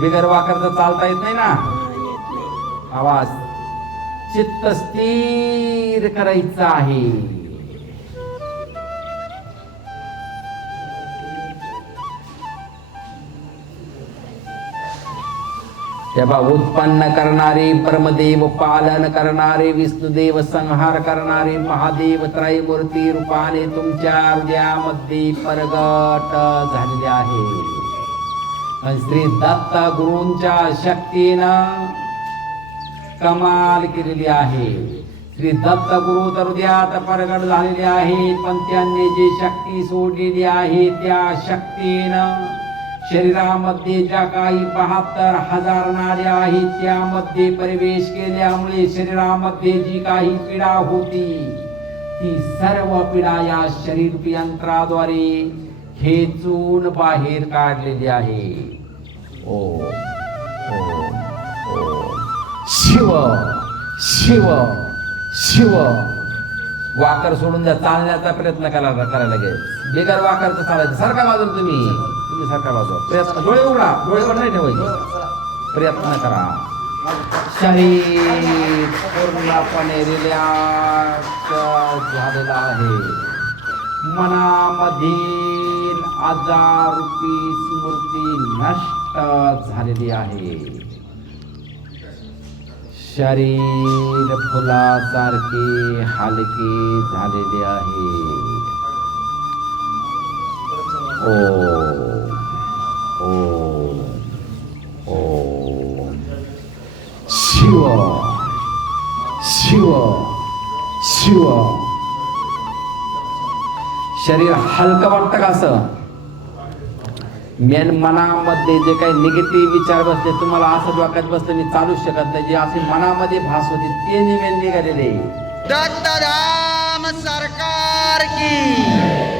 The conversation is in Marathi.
बिगर वाकरता चालता येत नाही ना. आवाज चित्त स्थिर करायचं आहे. तेव्हा उत्पन्न करणारे परमदेव, पालन करणारे विष्णुदेव, संहार करणारे महादेव त्रयमूर्ती रूपाने तुमच्या हृदयामध्ये प्रगट झालेले आहे. श्री दत्त गुरूंच्या शक्तीनं कमाल केलेली आहे. श्री दत्त गुरु हृदयात प्रगट झालेले आहेत, पण त्यांनी जी शक्ती सोडलेली आहे त्या शक्तीनं शरीरामध्ये ज्या काही 72,000 नाड्या आहेत त्यामध्ये प्रवेश केल्यामुळे शरीरामध्ये जी काही पीडा होती ती सर्व पीडा या शरीर यंत्राद्वारे खेचून बाहेर काढलेली आहे. ओ शिव शिव शिव. वाकर सोडून द्या, चालण्याचा प्रयत्न करायला लागेल. बिगर वाकरचं चालायचं. सारखा बाजूला तुम्ही सारखा बाजू. प्रयत्न, डोळे उघडा, डोळे वर नाही ठेवायचे. प्रयत्न करा. शरीर पूर्णपणे रिलॅक्स झालेलं आहे. मनामधील आजारूपी स्मृती नष्ट झालेली आहे. शरीर फुलासारखे हलके झालेले आहे. ओम ओम ओम. शिव शिव शिव. शरीर हलकं वाटतं का? असं मेन मनामध्ये जे काही निगेटिव्ह विचार बसले, तुम्हाला असं डोक्यात बसलं मी चालूच शकत नाही, जे असे मनामध्ये भास होते ते निघालेले. दत्तधाम सरकार की